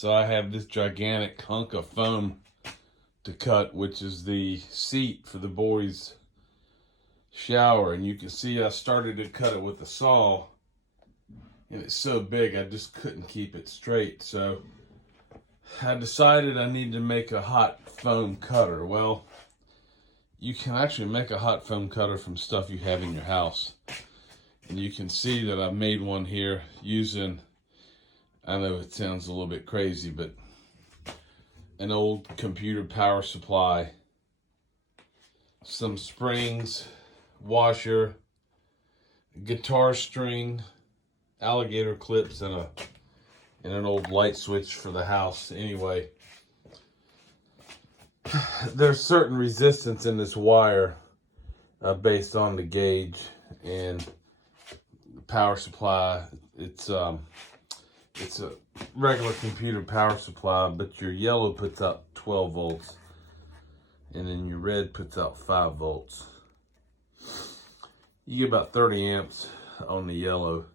So I have this gigantic hunk of foam to cut, which is the seat for the boys' shower. And you can see I started to cut it with a saw, and it's so big I just couldn't keep it straight. So I decided I needed to make a hot foam cutter. Well, you can actually make a hot foam cutter from stuff you have in your house. And you can see that I made one here using, I know it sounds a little bit crazy, but an old computer power supply, some springs, washer, guitar string, alligator clips, and an old light switch for the house. Anyway, there's certain resistance in this wire based on the gauge and the power supply. It's a regular computer power supply, but your yellow puts out 12 volts, and then your red puts out 5 volts. You get about 30 amps on the yellow.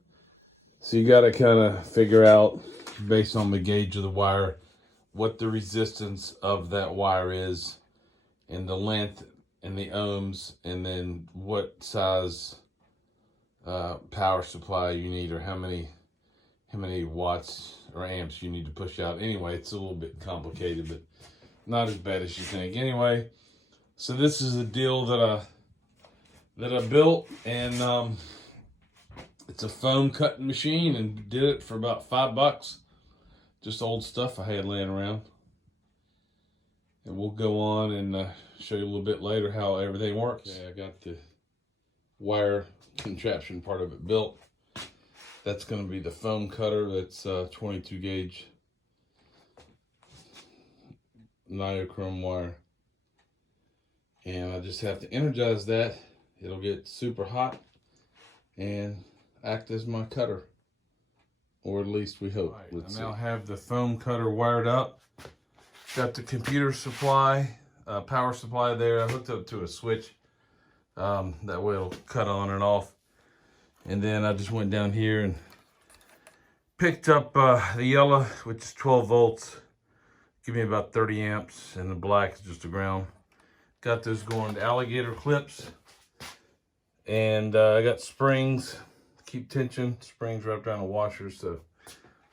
So you got to kind of figure out, based on the gauge of the wire, what the resistance of that wire is, and the length and the ohms, and then what size power supply you need, or how many watts or amps you need to push out. Anyway, it's a little bit complicated, but not as bad as you think. Anyway, so this is a deal that I built, and it's a foam cutting machine, and did it for about $5. Just old stuff I had laying around. And we'll go on and show you a little bit later how everything works. Okay, I got the wire contraption part of it built. That's going to be the foam cutter. That's 22 gauge nichrome wire. And I just have to energize that. It'll get super hot and act as my cutter. Or at least we hope. Right, I now have the foam cutter wired up. Got the computer supply, power supply there. I hooked up to a switch. That way it'll cut on and off. And then I just went down here and picked up the yellow, which is 12 volts. Give me about 30 amps. And the black is just a ground. Got those going to alligator clips. And I got springs. Keep tension, springs wrapped around a washer. So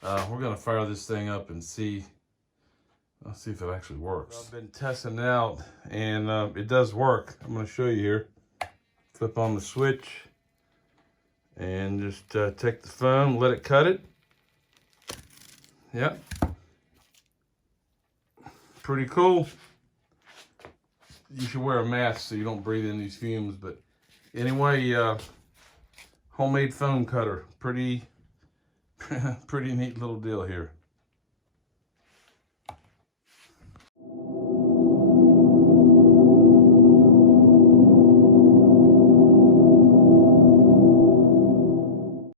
we're gonna fire this thing up and see. Let's see if it actually works. I've been testing it out, and it does work. I'm gonna show you here. Flip on the switch, and just take the foam, let it cut it. Yep. Pretty cool. You should wear a mask so you don't breathe in these fumes. But anyway, homemade foam cutter. Pretty neat little deal here.